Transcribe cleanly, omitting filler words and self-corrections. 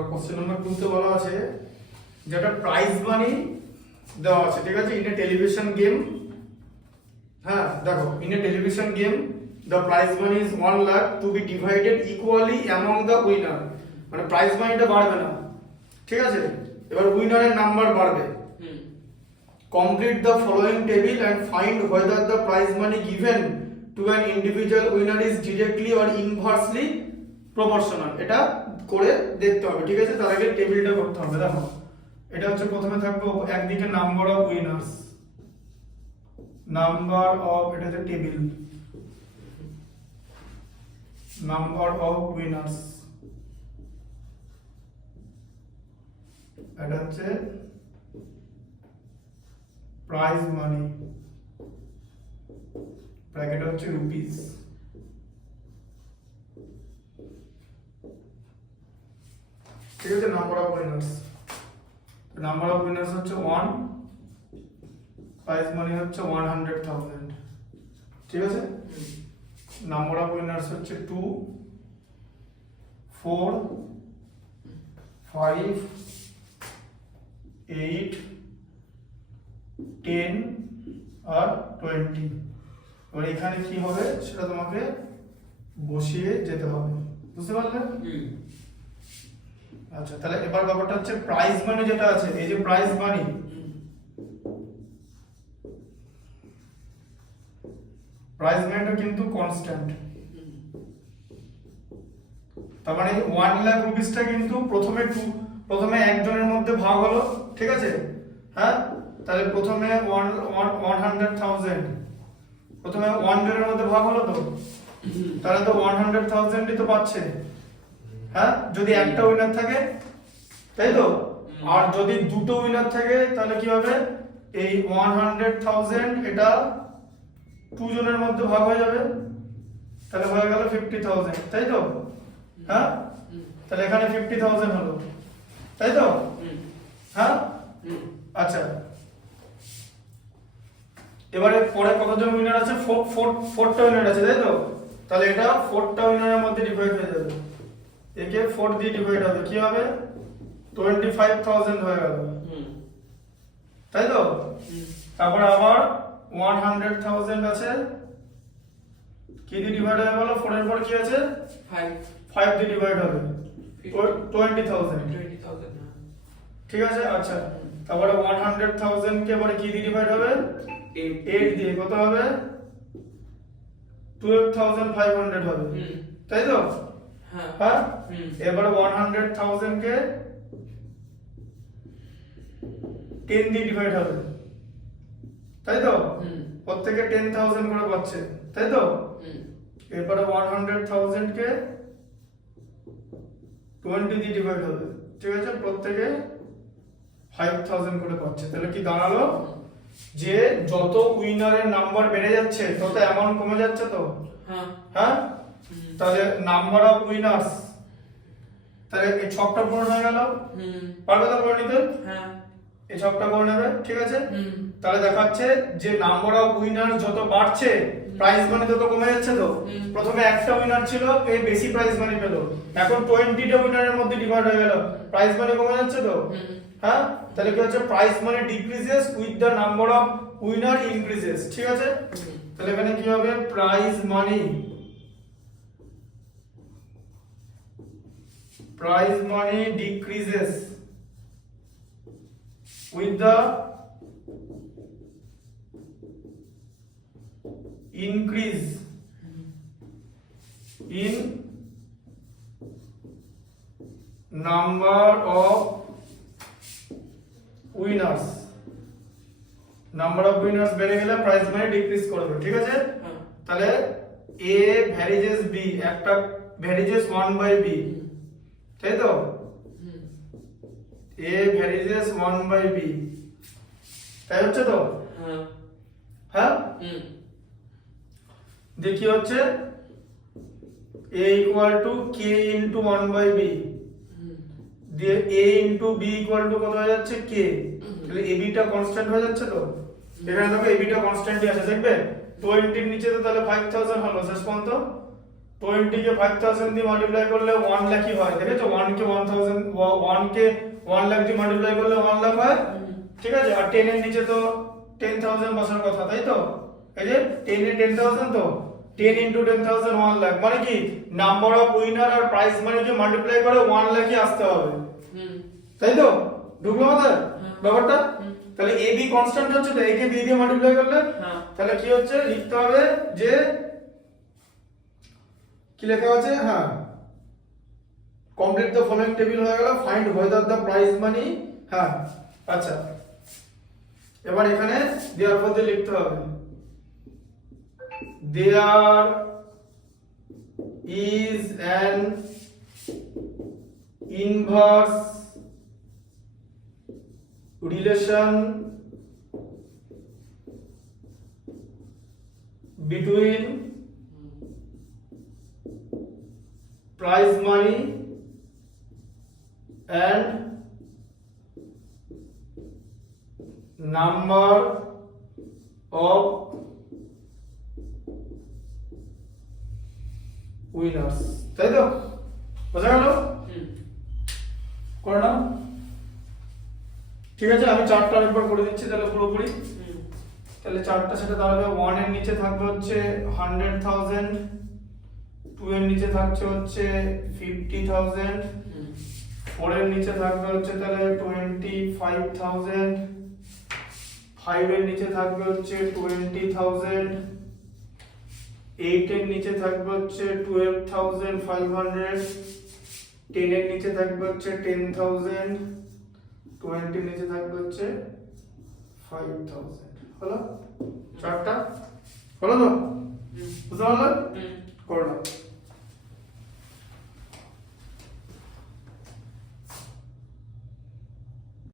দেখো question number 2 তে বলা আছে যেটা প্রাইজ মানি দেওয়া আছে, ঠিক আছে, ইন এ টেলিভিশন গেম। হ্যাঁ দেখো, in a television game the prize money is 1 lakh to be divided equally among the winner. মানে প্রাইজ মানিটা বাড়বে না, ঠিক আছে, এবার উইনারের নাম্বার বাড়বে। Complete the following table and find whether the prize money given to an individual winner is directly or inversely proportional। এটা করে দেখতে হবে, ঠিক আছে। তার আগে টেবিলটা করতে হবে। দেখো এটা হচ্ছে প্রথমে থাকবে একদিকে number of winners, number of, এটা হচ্ছে টেবিল, নাম্বার অফ উইনার্স, এটা হচ্ছে প্রাইজ মানি, ব্র্যাকেট হচ্ছে রুপিস। ঠিক আছে, number of winners, number of winners হচ্ছে 1, প্রাইজ মানি হচ্ছে 100,000, ঠিক আছে। নাম্বার অফ উইনার্স হচ্ছে 2, 4, 5, 8, 10 আর 20। এবার এখানে কি হবে সেটা তোমাকে বসিয়ে যেতে হবে, বুঝতে পারলে? আচ্ছা, তাহলে এবার ব্যাপারটা হচ্ছে প্রাইজ মানি যেটা আছে, এই যে প্রাইজ মানি, প্রাইজ মানিটা কিন্তু কনস্ট্যান্ট। তার মানে 1 লাখ রুপিসটা কিন্তু প্রথমে একজনের মধ্যে ভাগ হলো, ঠিক আছে। হ্যাঁ, তাহলে প্রথমে 100,000 প্রথমে 100 এর মধ্যে ভাগ হলো, তো তাহলে তো 100,000ই তো পাচ্ছে। হ্যাঁ, যদি একটা উইনার থাকে, তাই তো। আর যদি দুটো উইনার থাকে তাহলে কি হবে, এই 100,000 এটা 2 জনের মধ্যে ভাগ হয়ে যাবে, তাহলে হয়ে গেল 50,000, তাই তো। হ্যাঁ, তাহলে এখানে 50,000 হলো, তাই তো। হ্যাঁ, আচ্ছা, এবারে পরে কতজন উইনার আছে, 4টা উইনার আছে, তাই তো। তাহলে এটা 4টা উইনারের মধ্যে ডিভাইড হয়ে যাবে, একে 4 দিয়ে ডিভাইড হবে, কি হবে, 25,000 হয়ে গেল, তাই তো। তারপর আবার 100,000 আছে, কি দিয়ে ডিভাইড হয়ে গেল, 4 এর পর কি আছে, 5 দিয়ে ডিভাইড হবে, 20,000, ঠিক আছে। আচ্ছা, তারপরে 100,000 কে এবারে কি দিয়ে ডিভাইড হবে, 8 দিয়ে, কত হবে, 12,500 হবে, তাই তো। হ্যাঁ, এবারে 100,000 কে 10 দিয়ে ডিভাইড হবে, তাই তো। প্রত্যেকে 10,000 করে পাচ্ছে, তাই তো। এরপরে 100,000 কে 20 দিয়ে ডিভাইড হবে, ঠিক আছে, প্রত্যেকে 5,000 করে পাচ্ছে। তাহলে কি দাঁড়ালো, যে যত উইনারের নাম্বার বেড়ে যাচ্ছে তত অ্যামাউন্ট কমে যাচ্ছে, তো। হ্যাঁ, তাহলে নাম্বার অফ উইনার্স, তাহলে এই ছকটা পূরণ হয়ে গেল, পারবে তো করে নিতে? এই ছকটা করে নেবে, ঠিক আছে। তাহলে দেখাচ্ছে যে নাম্বার অফ উইনার যত বাড়ছে প্রাইজ মানি তত কমে যাচ্ছে, তো। প্রথমে একটা উইনার ছিল, এই বেশি প্রাইজ মানি পেল, এখন 20টা উইনারের মধ্যে ডিভাইড হয়ে গেল, প্রাইজ মানি কমে যাচ্ছে, তো। হ্যাঁ, তাহলে কি হচ্ছে, prize money decreases with the number of winner increases, ঠিক আছে। তাহলে এখানে কি হবে, prize money decreases with the increase in number of winners। Number of winners বেড়ে গেলে প্রাইজ মানি ডিক্রিজ করবে, ঠিক আছে। তাহলে a ভ্যারিজেস b, একটা ভ্যারিজেস 1/b, তাই তো। a ভ্যারিজেস 1/b, তাই হচ্ছে তো। হ্যাঁ, দেখি হচ্ছে a equal to k into 1/b দিয়ে a into b equal to কত হয়ে যাচ্ছে, k। তাহলে ab টা কনস্ট্যান্ট হয়ে যাচ্ছে, তো। এখানে দেখো ab টা কনস্ট্যান্টই আছে, দেখবে 20 এর নিচে, তো তাহলে 5,000 হলো শেষ পর্যন্ত, 20 কে 5000 দিয়ে মাল্টিপ্লাই করলে 1 লাখই হয়, দেখেছো? 1 কে 1000, 1 কে 1 লাখ দিয়ে মাল্টিপ্লাই করলে 1 লাখ হয়, ঠিক আছে? আর 10 এর নিচে তো 10000 বসার কথা, তাই তো? এই যে 10 এ 10000, তো 10 into 10000 1 লাখ, মানে কি নাম্বার অফ উইনার আর প্রাইজ মানিকে মাল্টিপ্লাই করে 1 লাখই আসতে হবে, তাই তো? ঢুকলো আমাদের ব্যাপারটা? তাহলে এ বি কনস্ট্যান্ট হচ্ছে, তো একে বি দিয়ে মাল্টিপ্লাই করলে তাহলে কি হচ্ছে, লিখতে হবে যে কি লেখা আছে, হ্যাঁ, কমপ্লিট দ্য ফলোইং টেবিল হয়ে গেল, find whether the prize money, হ্যাঁ, আচ্ছা। এবার এখানে দেওয়ার পর দিয়ে লিখতে হবে there is an inverse relation between prize money and number of winners, তাই তো? বোঝা গেল? করে নাও, ঠিক আছে? আমি চারটা একবার করে দিচ্ছি তাহলে পুরোপুরি। তাহলে চারটা সেটা দাঁড়াবে, 1 এর নিচে থাকবে হচ্ছে 100,000, 2 এর নিচে থাকছে হচ্ছে 50,000, 4 এর নিচে থাকবে হচ্ছে তাহলে 25,000, 5 এর নিচে থাকবে হচ্ছে 20,000, 8 এর নিচে থাকবে হচ্ছে 12,500, 10 এর নিচে থাকবে হচ্ছে 10,000, 20 এর নিচে থাকবে হচ্ছে 5,000। হলো? চারটা হলো তো?